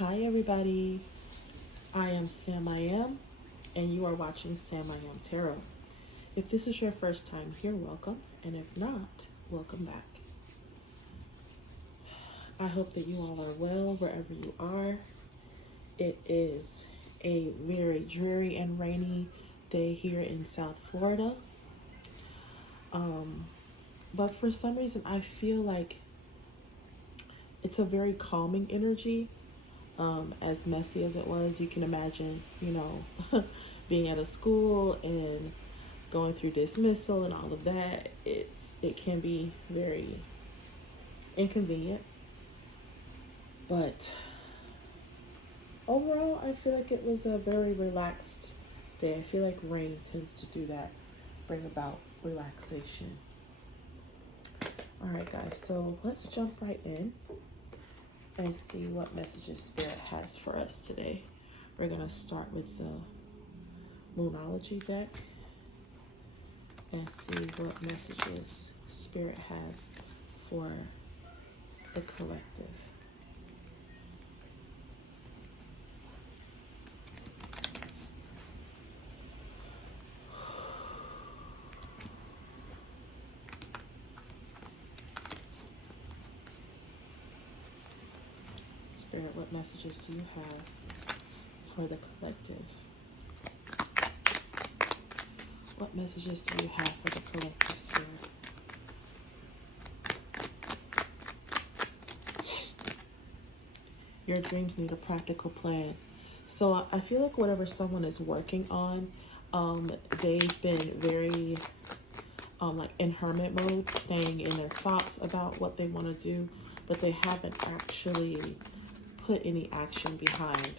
Hi, everybody. I am Sam I Am, and you are watching Sam I Am Tarot. If this is your first time here, welcome, and if not, welcome back. I hope that you all are well wherever you are. It is a very dreary and rainy day here in South Florida. But for some reason, I feel like it's a very calming energy. As messy as it was, you can imagine, being at a school and going through dismissal and all of that. It can be very inconvenient, but overall, I feel like it was a very relaxed day. I feel like rain tends to do that, bring about relaxation. All right, guys, so let's jump right in and see what messages Spirit has for us today. We're going to start with the Moonology deck and see what messages Spirit has for the collective. Spirit, what messages do you have for the collective? What messages do you have for the collective, Spirit? Your dreams need a practical plan. So I feel like whatever someone is working on, they've been very like in hermit mode, staying in their thoughts about what they want to do, but they haven't actually put any action behind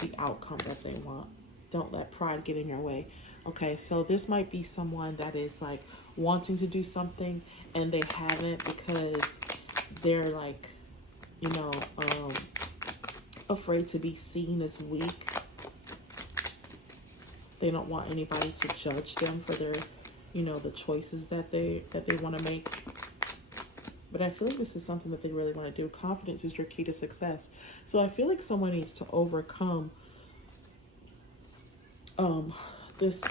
the outcome that they want. Don't let pride get in your way. Okay, so this might be someone that is like wanting to do something and they haven't because they're like, afraid to be seen as weak. They don't want anybody to judge them for their, the choices that they want to make. But I feel like this is something that they really want to do. Confidence is your key to success. So I feel like someone needs to overcome this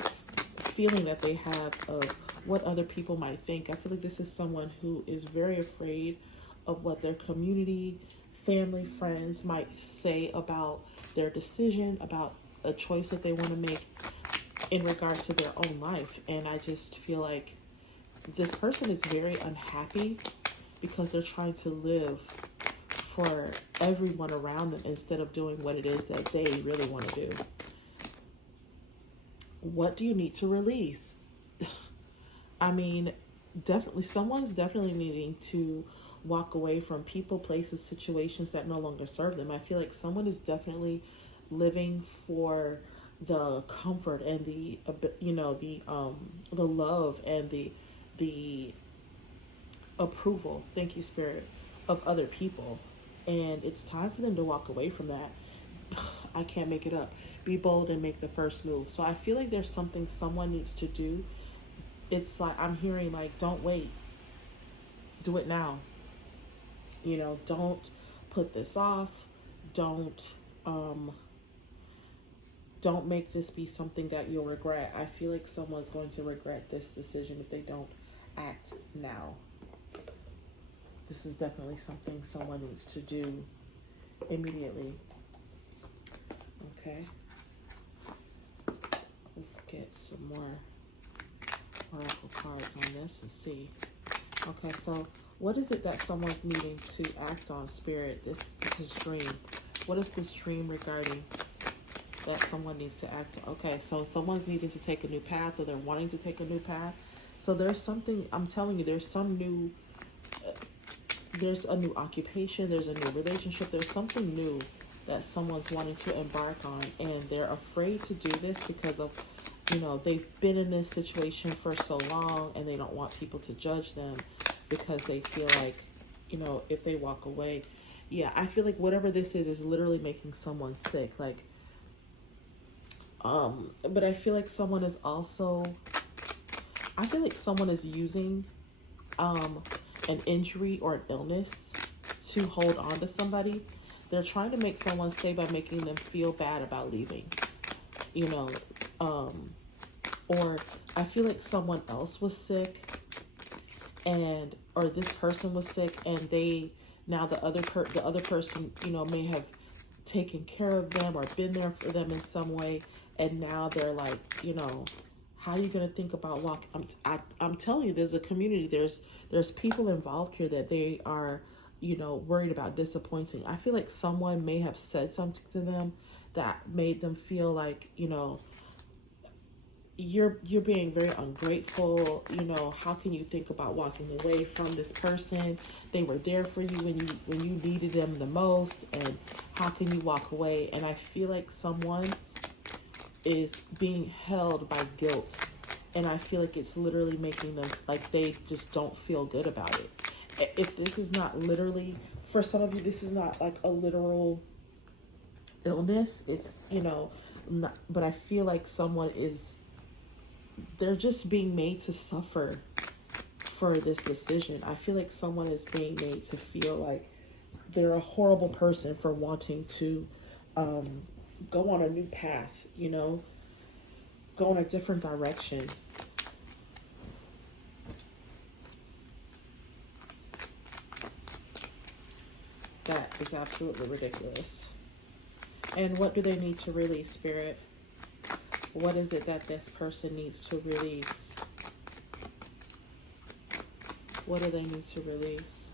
feeling that they have of what other people might think. I feel like this is someone who is very afraid of what their community, family, friends might say about their decision, about a choice that they want to make in regards to their own life. And I just feel like this person is very unhappy because they're trying to live for everyone around them instead of doing what it is that they really want to do. What do you need to release? I mean, someone's definitely needing to walk away from people, places, situations that no longer serve them. I feel like someone is definitely living for the comfort and the love and the approval, thank you, Spirit, of other people. And it's time for them to walk away from that. I can't make it up. Be bold and make the first move. So I feel like there's something someone needs to do. It's like I'm hearing like, don't wait. Do it now. Don't put this off. Don't make this be something that you'll regret. I feel like someone's going to regret this decision if they don't act now. This is definitely something someone needs to do immediately. Okay. Let's get some more oracle cards on this and see. Okay, so what is it that someone's needing to act on, Spirit? This dream. What is this dream regarding that someone needs to act on? Okay, so someone's needing to take a new path, or they're wanting to take a new path. So there's something, I'm telling you, there's some new, there's a new occupation, there's a new relationship, there's something new that someone's wanting to embark on, and they're afraid to do this because of, they've been in this situation for so long and they don't want people to judge them because they feel like, if they walk away. Yeah, I feel like whatever this is literally making someone sick. Like, but I feel like someone is also, I feel like someone is using an injury or an illness to hold on to somebody. They're trying to make someone stay by making them feel bad about leaving, you know, or I feel like someone else was sick, and or this person was sick, and they now the other person, you know, may have taken care of them or been there for them in some way, and now they're like, you know, how are you going to think about walking? I'm telling you, there's a community, there's people involved here that they are, you know, worried about disappointing. I feel like someone may have said something to them that made them feel like, you know, you're being very ungrateful. You know, how can you think about walking away from this person? They were there for you when you needed them the most, and how can you walk away? And I feel like someone is being held by guilt, and I feel like it's literally making them like they just don't feel good about it. If this is not literally, for some of you, this is not like a literal illness, it's, you know, not, but I feel like someone is, they're just being made to suffer for this decision. I feel like someone is being made to feel like they're a horrible person for wanting to go on a new path, you know, go in a different direction. That is absolutely ridiculous. And what do they need to release, Spirit? What is it that this person needs to release? What do they need to release?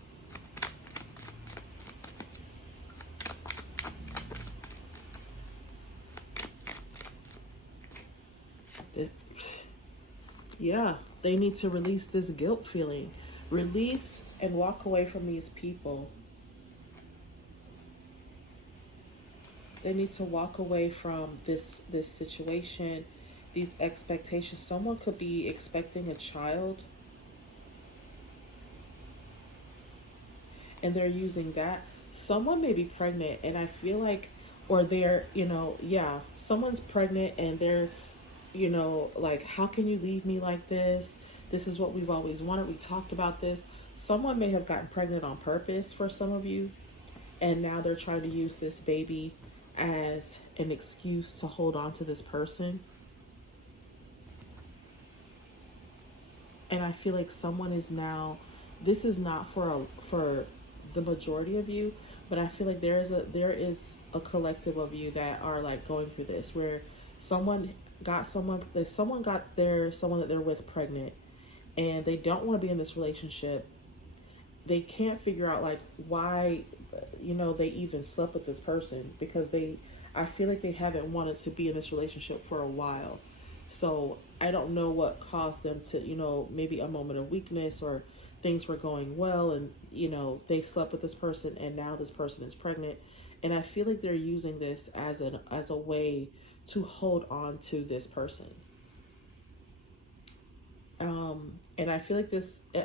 Yeah, they need to release this guilt feeling. Release and walk away from these people. They need to walk away from this situation, these expectations. Someone could be expecting a child, and they're using that. Someone may be pregnant, and I feel like, or they're, you know, yeah, someone's pregnant and they're, you know, like, how can you leave me like this? This is what we've always wanted. We talked about this. Someone may have gotten pregnant on purpose for some of you, and now they're trying to use this baby as an excuse to hold on to this person. And I feel like someone is now, this is not for the majority of you, but I feel like there is a collective of you that are like going through this, where someone someone that they're with pregnant, and they don't want to be in this relationship. They can't figure out like why, you know, they even slept with this person, because I feel like they haven't wanted to be in this relationship for a while. So I don't know what caused them to, you know, maybe a moment of weakness, or things were going well, and, you know, they slept with this person, and now this person is pregnant. And I feel like they're using this as a way to hold on to this person. And I feel like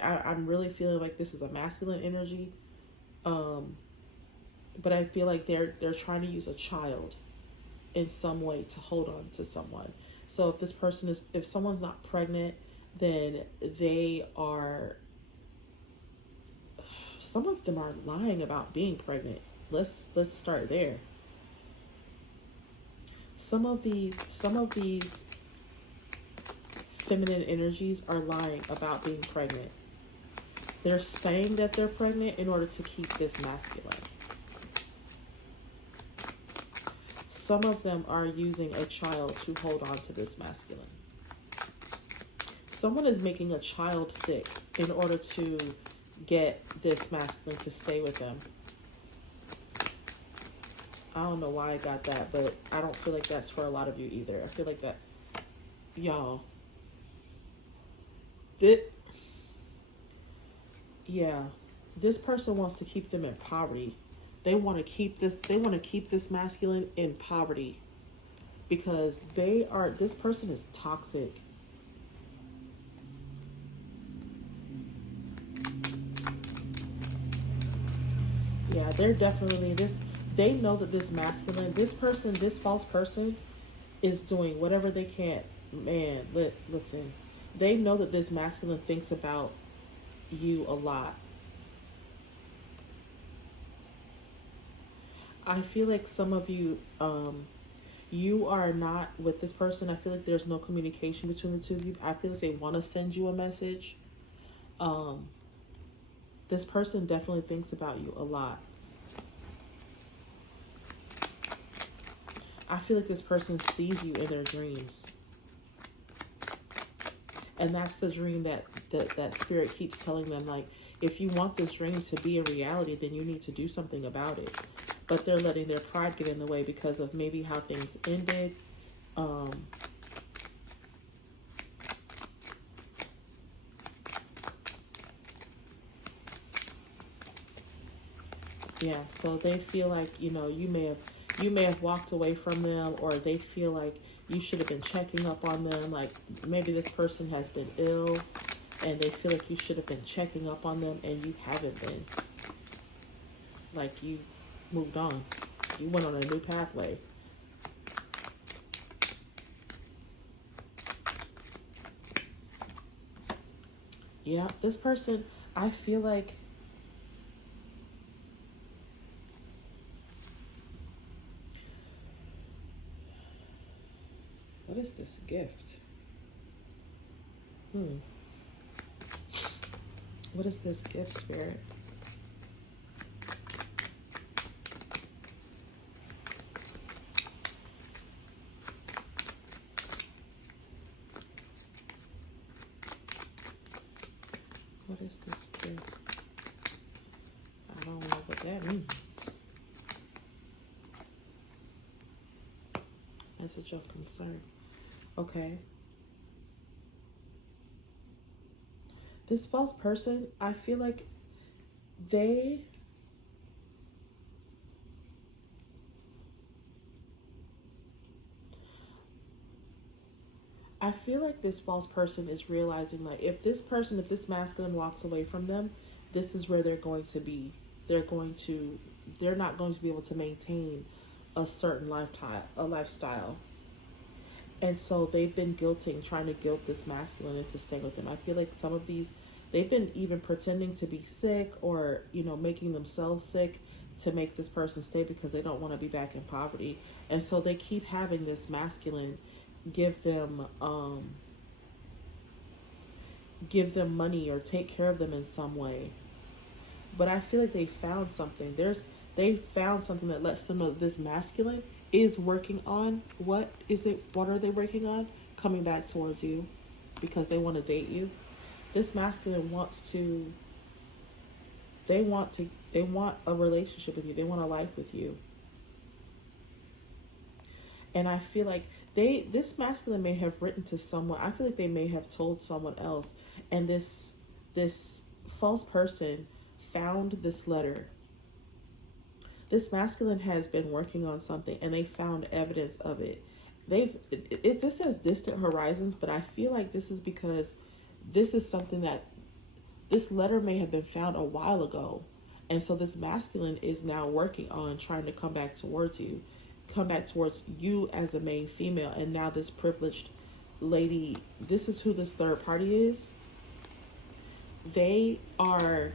I'm really feeling like this is a masculine energy. But I feel like they're trying to use a child in some way to hold on to someone. So if someone's not pregnant, then some of them are lying about being pregnant. Let's start there. Some of these feminine energies are lying about being pregnant. They're saying that they're pregnant in order to keep this masculine. Some of them are using a child to hold on to this masculine. Someone is making a child sick in order to get this masculine to stay with them. I don't know why I got that, but I don't feel like that's for a lot of you either. I feel like that, y'all, yeah, this person wants to keep them in poverty. They want to keep this masculine in poverty, because this person is toxic. Yeah, they're definitely they know that this masculine, this false person is doing whatever they can. Man, listen. They know that this masculine thinks about you a lot. I feel like some of you, you are not with this person. I feel like there's no communication between the two of you. I feel like they want to send you a message. Um, this person definitely thinks about you a lot. I feel like this person sees you in their dreams. And that's the dream that spirit keeps telling them, like, if you want this dream to be a reality, then you need to do something about it. But they're letting their pride get in the way because of maybe how things ended. Yeah, so they feel like, you may have walked away from them, or they feel like you should have been checking up on them. Like maybe this person has been ill and they feel like you should have been checking up on them and you haven't been. Like you moved on. You went on a new pathway. Yeah, this person, I feel like what is this gift? What is this gift, Spirit? What is this gift? I don't know what that means. Message of concern. Okay. This false person, I feel like they I feel like this false person is realizing, like, if this masculine walks away from them, this is where they're going to be. They're not going to be able to maintain a certain lifestyle. And so they've been trying to guilt this masculine into staying with them. I feel like some of these, they've been even pretending to be sick, or, making themselves sick to make this person stay because they don't want to be back in poverty. And so they keep having this masculine give them money or take care of them in some way. But I feel like they found something. They found something that lets them know that this masculine is working on, what are they working on? Coming back towards you because they want to date you. This masculine they want a relationship with you. They want a life with you. And I feel like this masculine may have written to someone. I feel like they may have told someone else, and this false person found this letter. This masculine has been working on something, and they found evidence of it. This says distant horizons, but I feel like this is because this is something that this letter may have been found a while ago. And so this masculine is now working on trying to come back towards you as the main female. And now this privileged lady, this is who this third party is. They're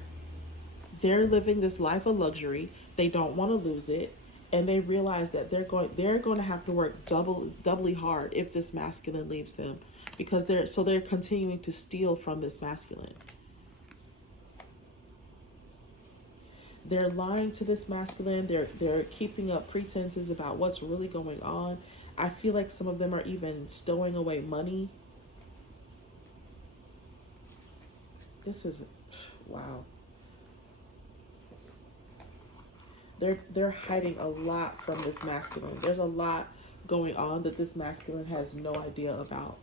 living this life of luxury. They don't want to lose it. And they realize that they're going to have to work doubly hard if this masculine leaves them, because they're continuing to steal from this masculine. They're lying to this masculine. They're keeping up pretenses about what's really going on. I feel like some of them are even stowing away money. This is, wow. They're hiding a lot from this masculine. There's a lot going on that this masculine has no idea about.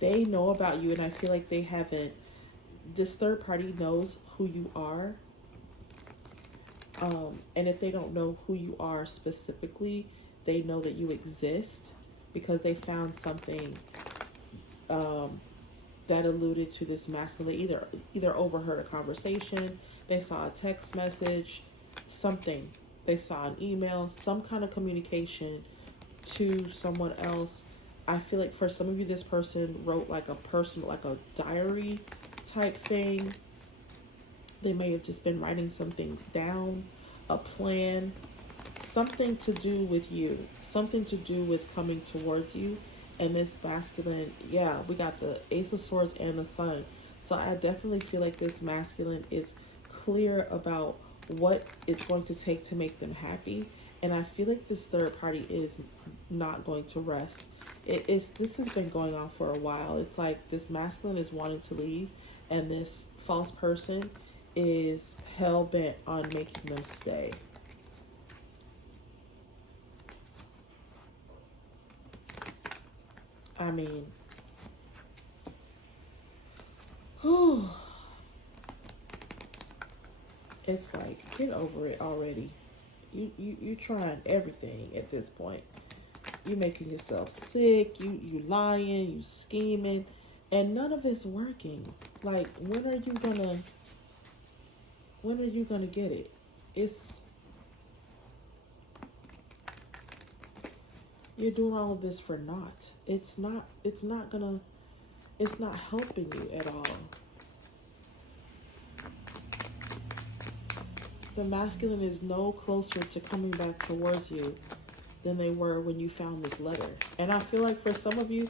They know about you, and I feel like this third party knows who you are. And if they don't know who you are specifically, they know that you exist because they found something that alluded to this masculine. Either overheard a conversation, they saw a text message, something. They saw an email, some kind of communication to someone else. I feel like for some of you, this person wrote like a diary type thing. They may have just been writing some things down, a plan, something to do with you, something to do with coming towards you. And this masculine, yeah, we got the Ace of Swords and the Sun. So I definitely feel like this masculine is clear about what it's going to take to make them happy. And I feel like this third party is not going to rest. This has been going on for a while. It's like this masculine is wanting to leave, and this false person is hell bent on making them stay. I mean, it's like, get over it already. You trying everything at this point. You making yourself sick. You lying. You scheming, and none of it's working. Like, when are you gonna get it? You're doing all of this for naught. It's not helping you at all. The masculine is no closer to coming back towards you than they were when you found this letter. And I feel like for some of you,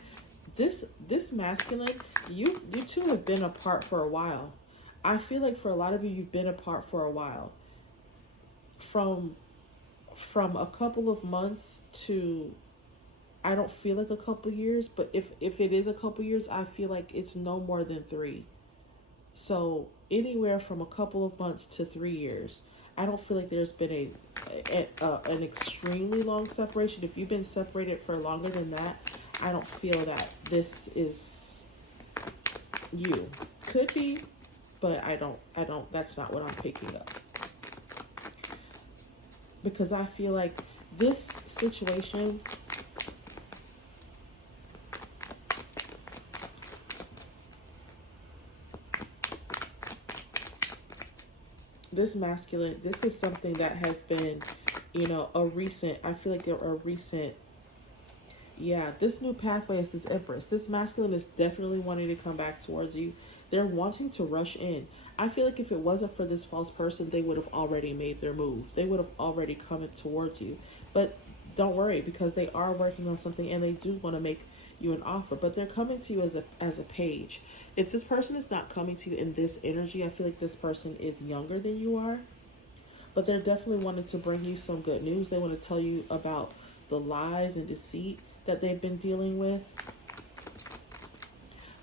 this masculine, you two have been apart for a while. I feel like for a lot of you, you've been apart for a while. From a couple of months to, I don't feel like a couple years, but if it is a couple years, I feel like it's no more than 3. So anywhere from a couple of months to 3 years. I don't feel like there's been an extremely long separation. If you've been separated for longer than that, I don't feel that this is you. Could be, but I don't, that's not what I'm picking up. Because I feel like this situation, this masculine, this is something that has been, a recent, I feel like a recent, yeah, this new pathway is this Empress. This masculine is definitely wanting to come back towards you. They're wanting to rush in. I feel like if it wasn't for this false person, they would have already made their move. They would have already come towards you. But don't worry, because they are working on something and they do want to make you an offer, but they're coming to you as a page. If this person is not coming to you in this energy, I feel like this person is younger than you are, but they're definitely wanting to bring you some good news. They want to tell you about the lies and deceit that they've been dealing with.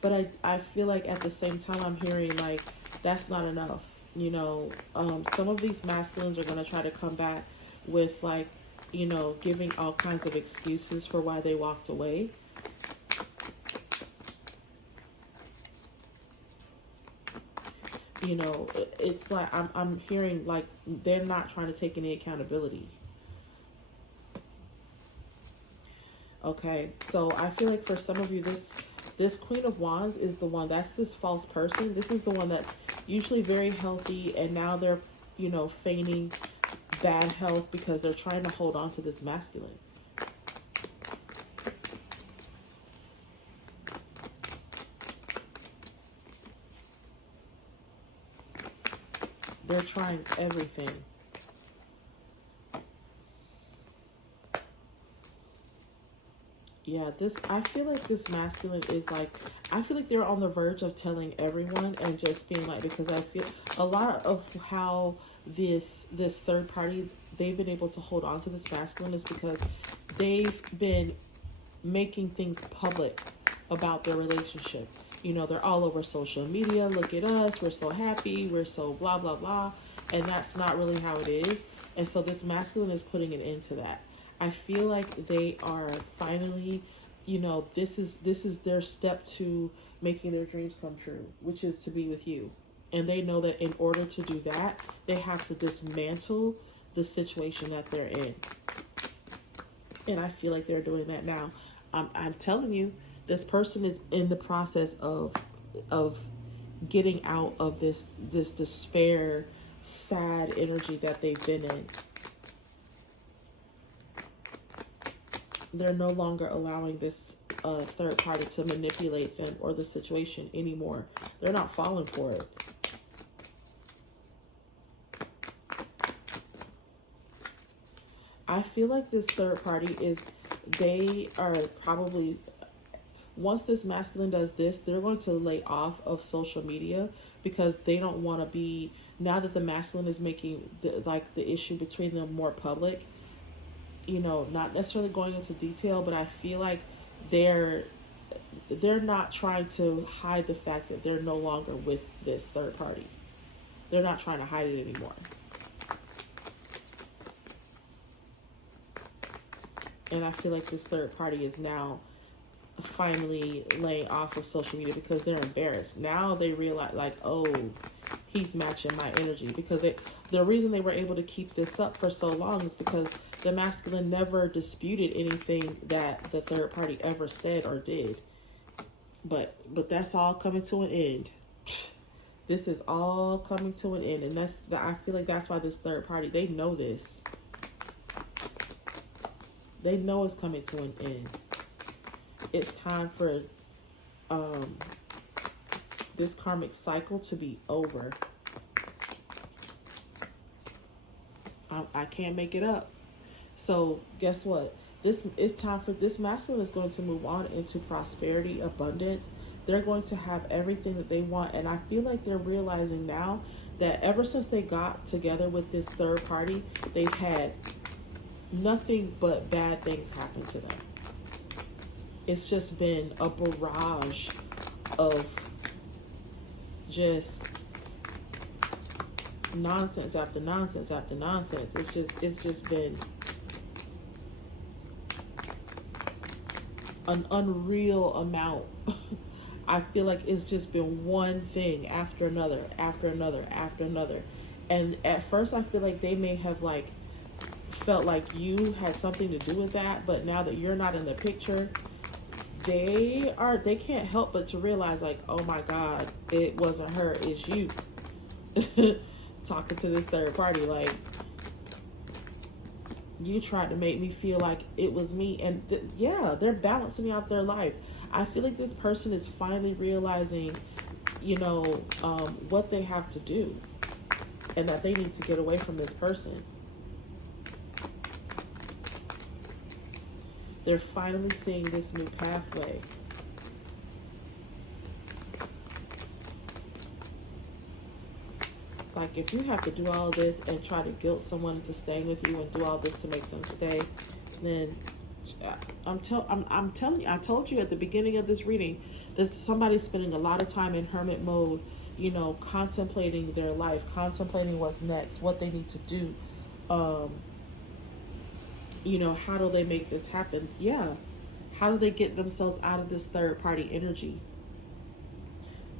But I feel like at the same time, I'm hearing like that's not enough. Some of these masculines are going to try to come back with like, giving all kinds of excuses for why they walked away. It's like I'm hearing like they're not trying to take any accountability. Okay, so I feel like for some of you, this Queen of Wands is the one, that's this false person. This is the one that's usually very healthy, and now they're, feigning bad health because they're trying to hold on to this masculine. They're trying everything. Yeah, I feel like this masculine is like, I feel like they're on the verge of telling everyone and just being like, because I feel a lot of how this third party, they've been able to hold on to this masculine is because they've been making things public about their relationship. They're all over social media. Look at us. We're so happy. We're so blah, blah, blah. And that's not really how it is. And so this masculine is putting an end to that. I feel like they are finally, this is their step to making their dreams come true, which is to be with you. And they know that in order to do that, they have to dismantle the situation that they're in. And I feel like they're doing that now. I'm telling you, this person is in the process of getting out of this despair, sad energy that they've been in. They're no longer allowing this a third party to manipulate them or the situation anymore. They're not falling for it. I feel like this third party they are probably, once this masculine does this, they're going to lay off of social media because they don't want to be, now that the masculine is making the issue between them more public, not necessarily going into detail, but I feel like they're not trying to hide the fact that they're no longer with this third party. They're not trying to hide it anymore. And I feel like this third party is now finally laying off of social media because they're embarrassed. Now they realize, like, oh, he's matching my energy. Because the reason they were able to keep this up for so long is because the masculine never disputed anything that the third party ever said or did. But that's all coming to an end. This is all coming to an end. And I feel like that's why this third party, they know this. They know it's coming to an end. It's time for this karmic cycle to be over. I can't make it up. So guess what? It's time for this masculine is going to move on into prosperity, abundance. They're going to have everything that they want. And I feel like they're realizing now that ever since they got together with this third party, they've had nothing but bad things happen to them. It's just been a barrage of just nonsense after nonsense after nonsense. It's just been an unreal amount. I feel like it's just been one thing after another, after another, after another. And at first I feel like they may have felt like you had something to do with that, but now that you're not in the picture, they can't help but to realize, like, oh my God, it wasn't her, it's you. Talking to this third party, like, you tried to make me feel like it was me. And yeah, they're balancing out their life. I feel like this person is finally realizing, what they have to do, and that they need to get away from this person. They're finally seeing this new pathway. Like, if you have to do all of this and try to guilt someone into staying with you and do all this to make them stay, then I'm telling you, I told you at the beginning of this reading, there's somebody spending a lot of time in hermit mode, contemplating their life, contemplating what's next, what they need to do. How do they make this happen? Yeah. How do they get themselves out of this third party energy?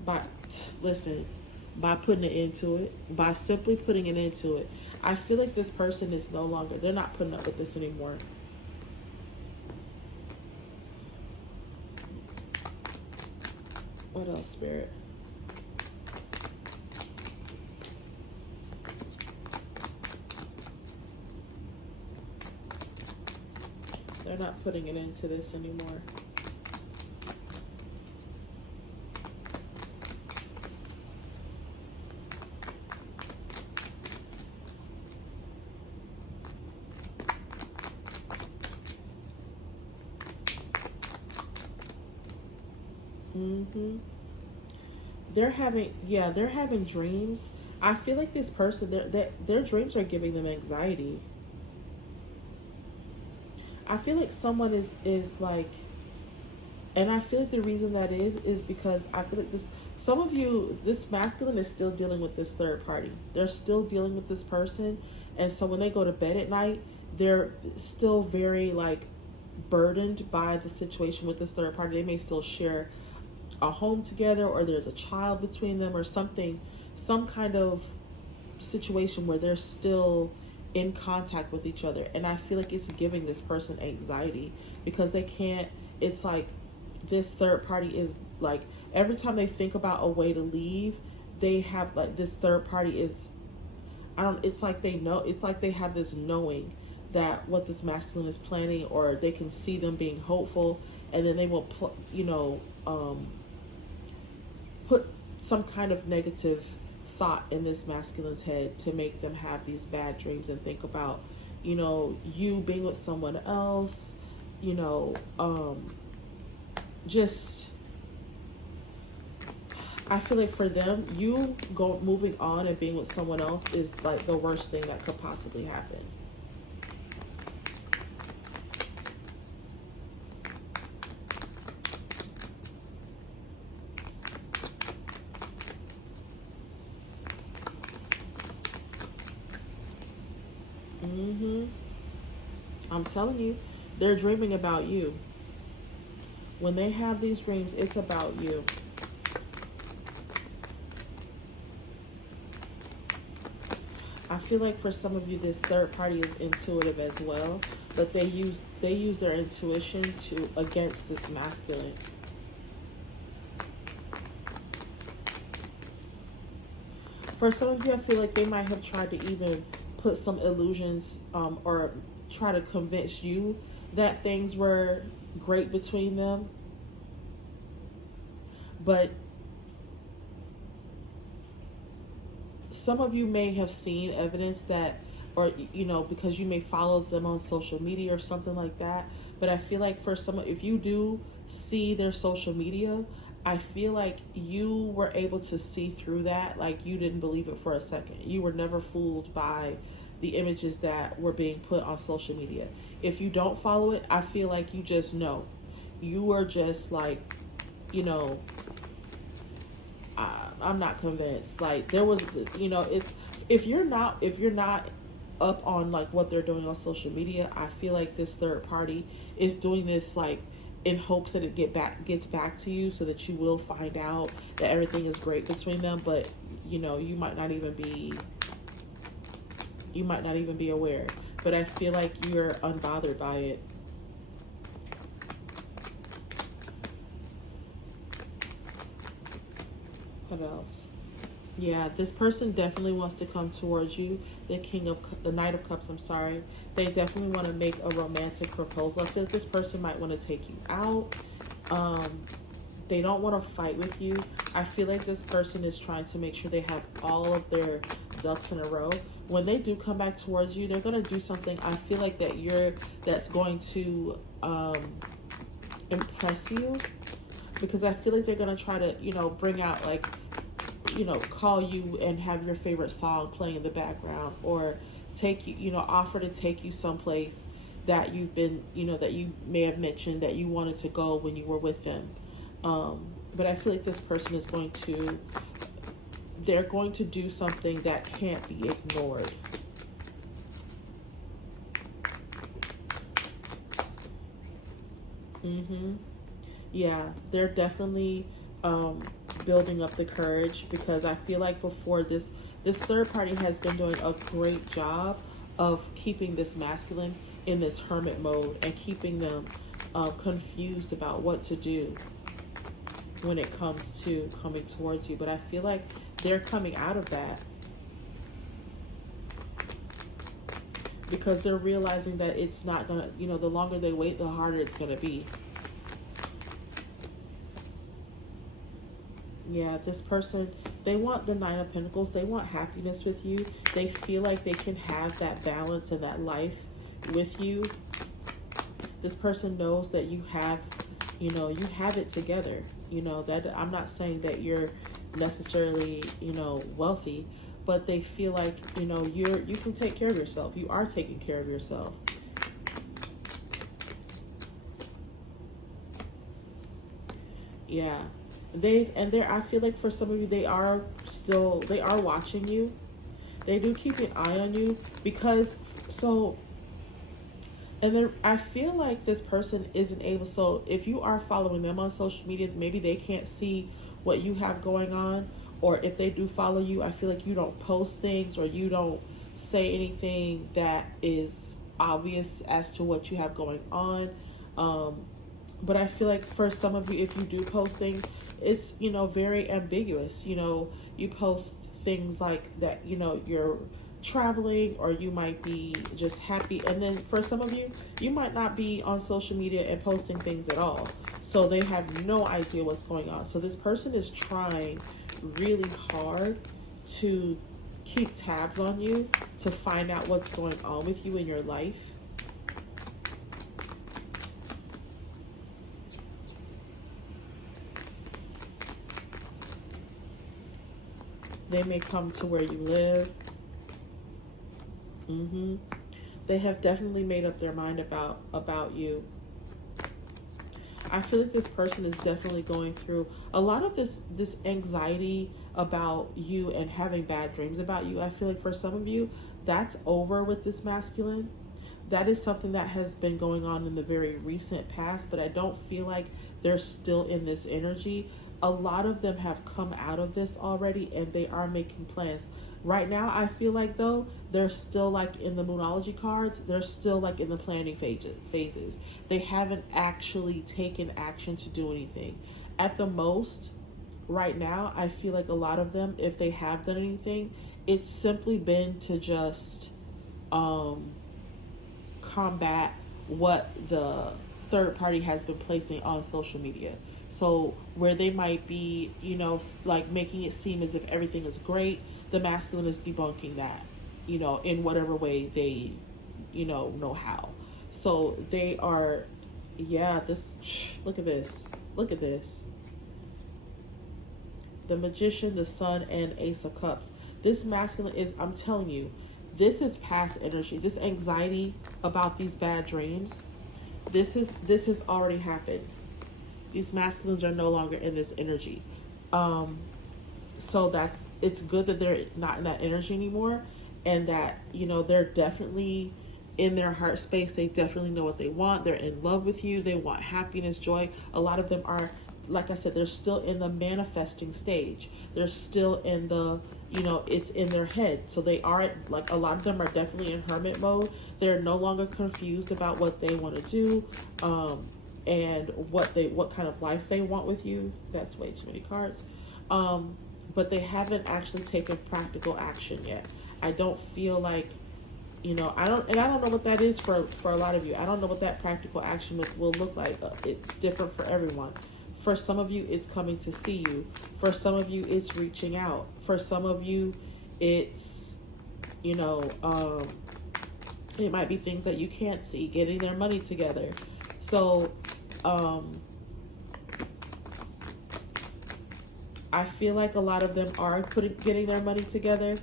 By putting it into it, by simply putting it into it. I feel like this person is no longer, they're not putting up with this anymore. What else, Spirit? They're not putting it into this anymore. They're having dreams. I feel like this person, their dreams are giving them anxiety. I feel like someone is like, and I feel like the reason that is because I feel like some of you, this masculine is still dealing with this third party. They're still dealing with this person. And so when they go to bed at night, they're still very burdened by the situation with this third party. They may still share a home together, or there's a child between them, or something, some kind of situation where they're still in contact with each other. And I feel like it's giving this person anxiety because they can't, it's like this third party is like, every time they think about a way to leave, they have this third party is, it's like they know, it's like they have this knowing that what this masculine is planning, or they can see them being hopeful, and then they will put some kind of negative thought in this masculine's head to make them have these bad dreams and think about, you being with someone else, just, I feel like for them, moving on and being with someone else is like the worst thing that could possibly happen. I'm telling you, they're dreaming about you. When they have these dreams, it's about you. I feel like for some of you, this third party is intuitive as well, but they use their intuition against this masculine. For some of you, I feel like they might have tried to even put some illusions or try to convince you that things were great between them. But some of you may have seen evidence that, or because you may follow them on social media or something like that. But I feel like for some, if you do see their social media, I feel like you were able to see through that. Like you didn't believe it for a second. You were never fooled by the images that were being put on social media. If you don't follow it, I feel like you just know. You were just like, I'm not convinced. Like there was, it's, if you're not up on like what they're doing on social media, I feel like this third party is doing this like in hopes that it gets back to you so that you will find out that everything is great between them. But you might not even be aware. But I feel like you're unbothered by it. What else? Yeah, this person definitely wants to come towards you. The Knight of Cups, I'm sorry. They definitely want to make a romantic proposal. I feel like this person might want to take you out. They don't want to fight with you. I feel like this person is trying to make sure they have all of their ducks in a row. When they do come back towards you, they're going to do something, I feel like that's going to impress you. Because I feel like they're going to try to, bring out like, call you and have your favorite song playing in the background, or take you, offer to take you someplace that you've been, that you may have mentioned that you wanted to go when you were with them. But I feel like this person they're going to do something that can't be ignored. Yeah, they're definitely building up the courage, because I feel like before this third party has been doing a great job of keeping this masculine in this hermit mode and keeping them confused about what to do when it comes to coming towards you. But I feel like they're coming out of that because they're realizing that it's not gonna, the longer they wait, the harder it's gonna be. Yeah, this person, they want the Nine of Pentacles. They want happiness with you. They feel like they can have that balance and that life with you. This person knows that you have, you have it together. That I'm not saying that you're necessarily, wealthy, but they feel like, you can take care of yourself. You are taking care of yourself. Yeah. I feel like for some of you, they are watching you. They do keep an eye on you and then I feel like this person isn't able, so if you are following them on social media, maybe they can't see what you have going on, or if they do follow you, I feel like you don't post things or you don't say anything that is obvious as to what you have going on. But I feel like for some of you, if you do post things, it's, very ambiguous. You post things like that, you're traveling, or you might be just happy. And then for some of you, you might not be on social media and posting things at all. So they have no idea what's going on. So this person is trying really hard to keep tabs on you, to find out what's going on with you in your life. They may come to where you live. They have definitely made up their mind about you. I feel like this person is definitely going through a lot of this anxiety about you and having bad dreams about you. I feel like for some of you, that's over with this masculine. That is something that has been going on in the very recent past, but I don't feel like they're still in this energy. A lot of them have come out of this already, and they are making plans. Right now, I feel like, though, they're still like in the Moonology cards, they're still like in the planning phases. They haven't actually taken action to do anything. At the most, right now, I feel like a lot of them, if they have done anything, it's simply been to just combat what the third party has been placing on social media. So where they might be, like making it seem as if everything is great, the masculine is debunking that, in whatever way they, know how. So they are, look at this. Look at this. The Magician, the Sun, and Ace of Cups. This masculine is, I'm telling you, this is past energy. This anxiety about these bad dreams, this has already happened. These masculines are no longer in this energy. So it's good that they're not in that energy anymore, and that, they're definitely in their heart space. They definitely know what they want. They're in love with you. They want happiness, joy. A lot of them are, like I said, they're still in the manifesting stage. They're still in the, it's in their head. So they are, like, a lot of them are definitely in hermit mode. They're no longer confused about what they want to do, and what kind of life they want with you. That's way too many cards. But they haven't actually taken practical action yet. I don't feel like, I don't know what that is for a lot of you. I don't know what that practical action will look like. It's different for everyone. For some of you, it's coming to see you. For some of you, it's reaching out. For some of you, it's, it might be things that you can't see, getting their money together. So, I feel like a lot of them are getting their money together.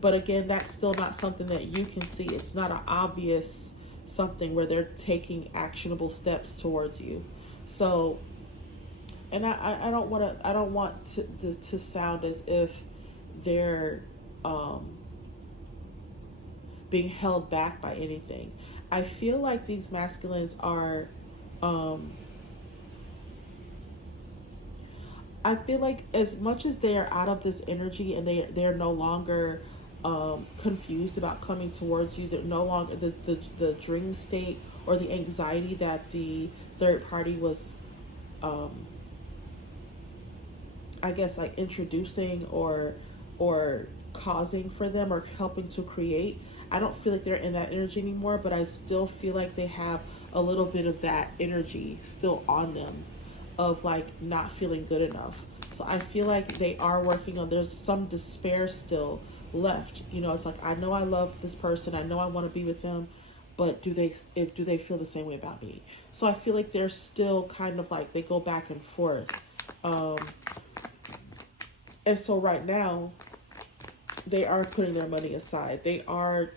But again, that's still not something that you can see. It's not an obvious something where they're taking actionable steps towards you. So, and I don't want to sound as if they're being held back by anything. I feel like these masculines are, I feel like as much as they are out of this energy and they're no longer confused about coming towards you, they're no longer the dream state or the anxiety that the third party was, I guess, like introducing or causing for them or helping to create. I don't feel like they're in that energy anymore, but I still feel like they have a little bit of that energy still on them, of like not feeling good enough. So I feel like they are working on, there's some despair still left. It's like, I know I love this person, I know I want to be with them, but do they feel the same way about me? So I feel like they're still kind of like, they go back and forth. And so right now, they are putting their money aside. They are,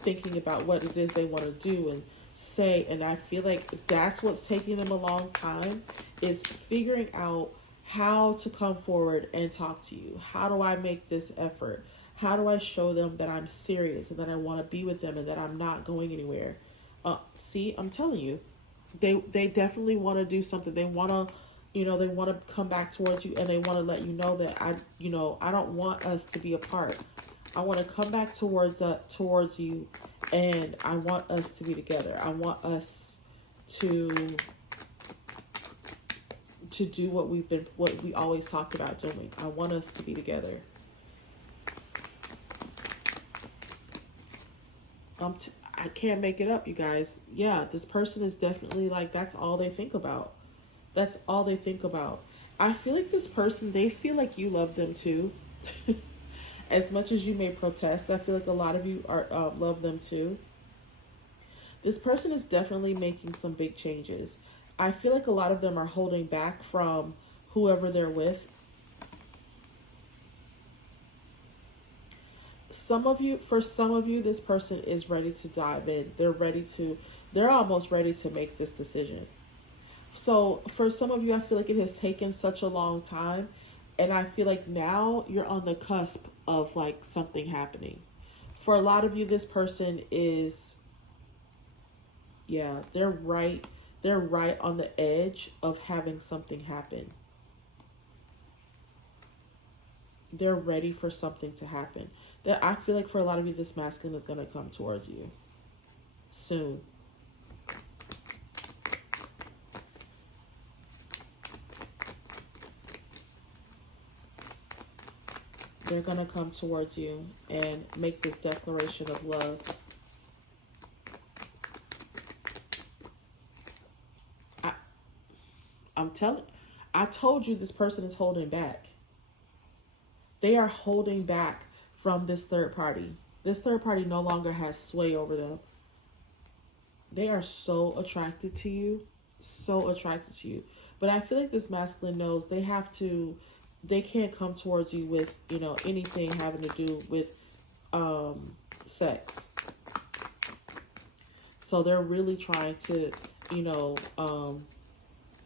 thinking about what it is they want to do and say. And I feel like that's what's taking them a long time, is figuring out how to come forward and talk to you. How do I make this effort? How do I show them that I'm serious and that I want to be with them and that I'm not going anywhere? See, I'm telling you, they definitely want to do something. They want to, they want to come back towards you, and they want to let you know that I don't want us to be apart. I want to come back towards you, and I want us to be together. I want us to do what we always talked about doing. I want us to be together. I can't make it up, you guys. Yeah, this person is definitely like, that's all they think about. That's all they think about. I feel like this person, they feel like you love them too. As much as you may protest, I feel like a lot of you are love them too. This person is definitely making some big changes. I feel like a lot of them are holding back from whoever they're with. For some of you, this person is ready to dive in. They're almost ready to make this decision. So for some of you, I feel like it has taken such a long time. And I feel like now you're on the cusp of like something happening. For a lot of you, this person is, yeah, they're right. They're right on the edge of having something happen. They're ready for something to happen. That I feel like for a lot of you, this masculine is going to come towards you soon. They're going to come towards you and make this declaration of love. I told you this person is holding back. They are holding back from this third party. This third party no longer has sway over them. They are so attracted to you. So attracted to you. But I feel like this masculine knows they can't come towards you with, anything having to do with sex. So they're really trying to,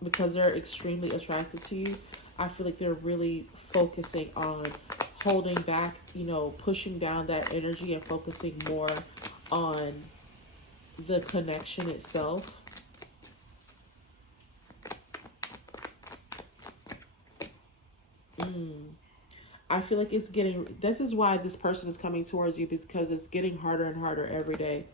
because they're extremely attracted to you, I feel like they're really focusing on holding back, pushing down that energy and focusing more on the connection itself. I feel like this is why this person is coming towards you, because it's getting harder and harder every day.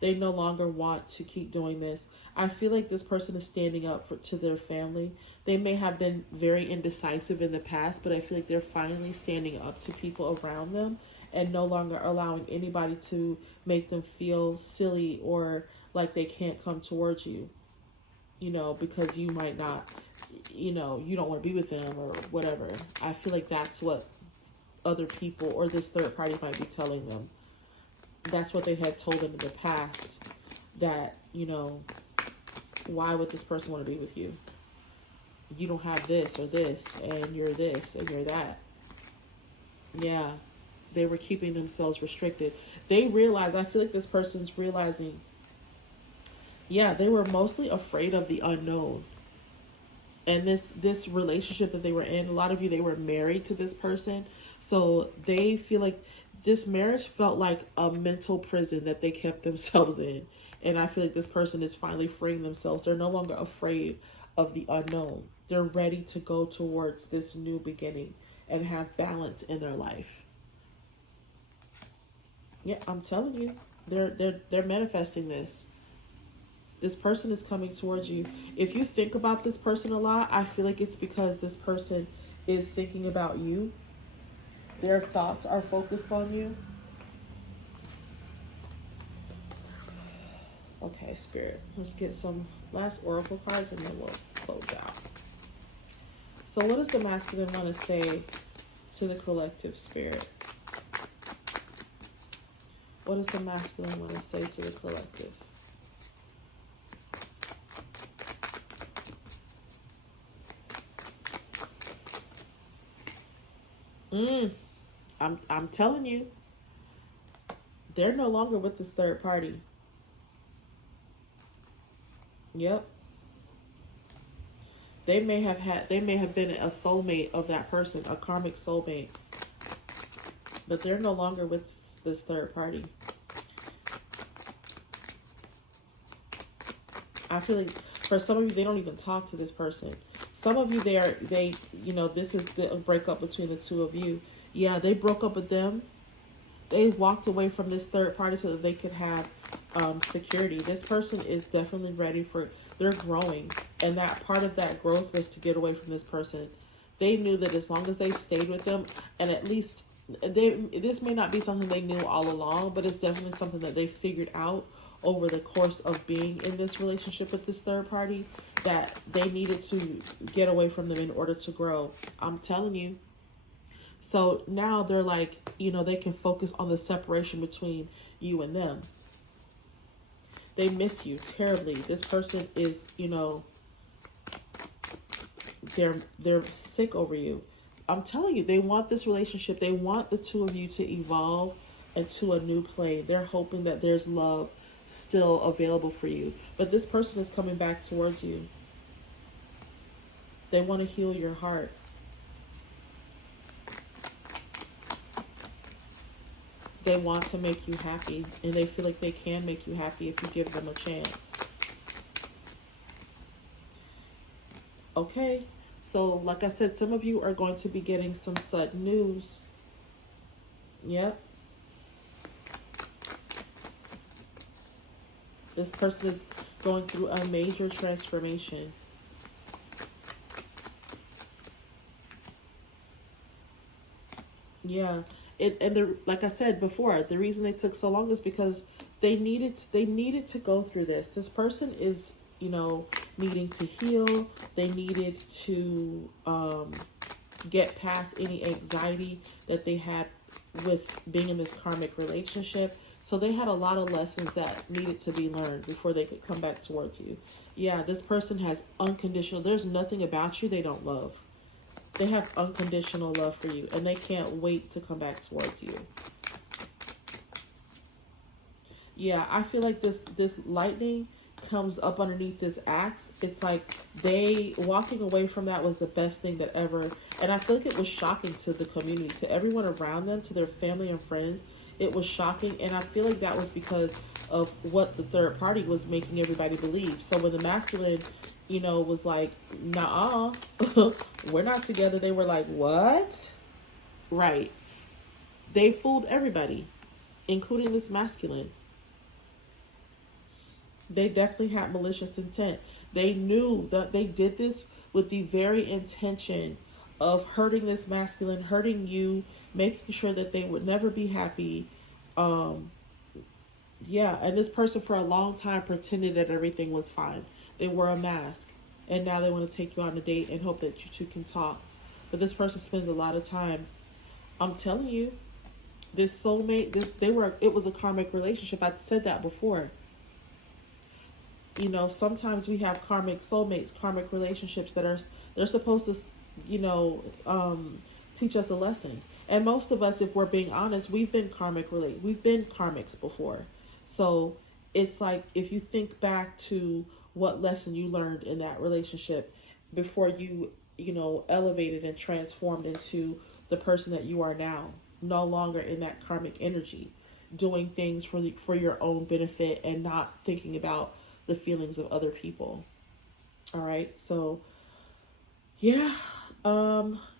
They no longer want to keep doing this. I feel like this person is standing up to their family. They may have been very indecisive in the past, but I feel like they're finally standing up to people around them and no longer allowing anybody to make them feel silly or like they can't come towards you, because you might not, you don't want to be with them or whatever. I feel like that's what other people or this third party might be telling them. That's what they had told them in the past, that, why would this person want to be with you? You don't have this or this, and you're this and you're that. Yeah, they were keeping themselves restricted. They realize, I feel like this person's realizing, yeah, they were mostly afraid of the unknown. And this relationship that they were in, a lot of you, they were married to this person. So they feel like this marriage felt like a mental prison that they kept themselves in. And I feel like this person is finally freeing themselves. They're no longer afraid of the unknown. They're ready to go towards this new beginning and have balance in their life. Yeah, I'm telling you, they're manifesting this. This person is coming towards you. If you think about this person a lot, I feel like it's because this person is thinking about you. Their thoughts are focused on you. Okay, Spirit. Let's get some last oracle cards and then we'll close out. So what does the masculine want to say to the collective, Spirit? What does the masculine want to say to the collective? I'm telling you, they're no longer with this third party. Yep. They may have been a soulmate of that person, a karmic soulmate. But they're no longer with this third party. I feel like for some of you, they don't even talk to this person. Some of you, this is the breakup between the two of you. Yeah, they broke up with them. They walked away from this third party so that they could have security. This person is definitely ready they're growing. And that part of that growth was to get away from this person. They knew that as long as they stayed with them and at least this may not be something they knew all along, but it's definitely something that they figured out over the course of being in this relationship with this third party, that they needed to get away from them in order to grow. I'm telling you. So now they're like, they can focus on the separation between you and them. They miss you terribly. This person is, they're sick over you. I'm telling you, they want this relationship. They want the two of you to evolve into a new plane. They're hoping that there's love still available for you. But this person is coming back towards you. They want to heal your heart. They want to make you happy, and they feel like they can make you happy if you give them a chance. Okay, so like I said, some of you are going to be getting some sudden news. Yep. This person is going through a major transformation. Yeah. Like I said before, the reason they took so long is because they needed to go through this. This person is, needing to heal. They needed to get past any anxiety that they had with being in this karmic relationship. So they had a lot of lessons that needed to be learned before they could come back towards you. Yeah, this person has unconditional, there's nothing about you they don't love. They have unconditional love for you, and they can't wait to come back towards you. Yeah, I feel like this lightning comes up underneath this axe. It's like they walking away from that was the best thing that ever. And I feel like it was shocking to the community, to everyone around them, to their family and friends. It was shocking, and I feel like that was because of what the third party was making everybody believe. So when the masculine, was like, nah, we're not together, they were like, what? Right. They fooled everybody, including this masculine. They definitely had malicious intent. They knew that they did this with the very intention of hurting this masculine, hurting you, making sure that they would never be happy. Yeah, and this person for a long time pretended that everything was fine. They wore a mask, and now they want to take you on a date and hope that you two can talk. But this person spends a lot of time. I'm telling you, this soulmate, it was a karmic relationship. I said that before. Sometimes we have karmic soulmates, karmic relationships that they're supposed to, teach us a lesson. And most of us, if we're being honest, we've been karmics before. So it's like, if you think back to what lesson you learned in that relationship before you, elevated and transformed into the person that you are now, no longer in that karmic energy, doing things for your own benefit and not thinking about the feelings of other people. All right. So yeah,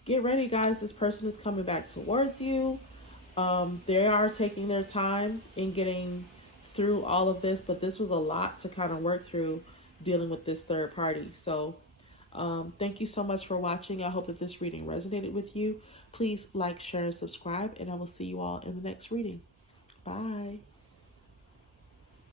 get ready, guys. This person is coming back towards you. They are taking their time in getting through all of this, but this was a lot to kind of work through dealing with this third party. So thank you so much for watching. I hope that this reading resonated with you. Please like, share, and subscribe, and I will see you all in the next reading. Bye.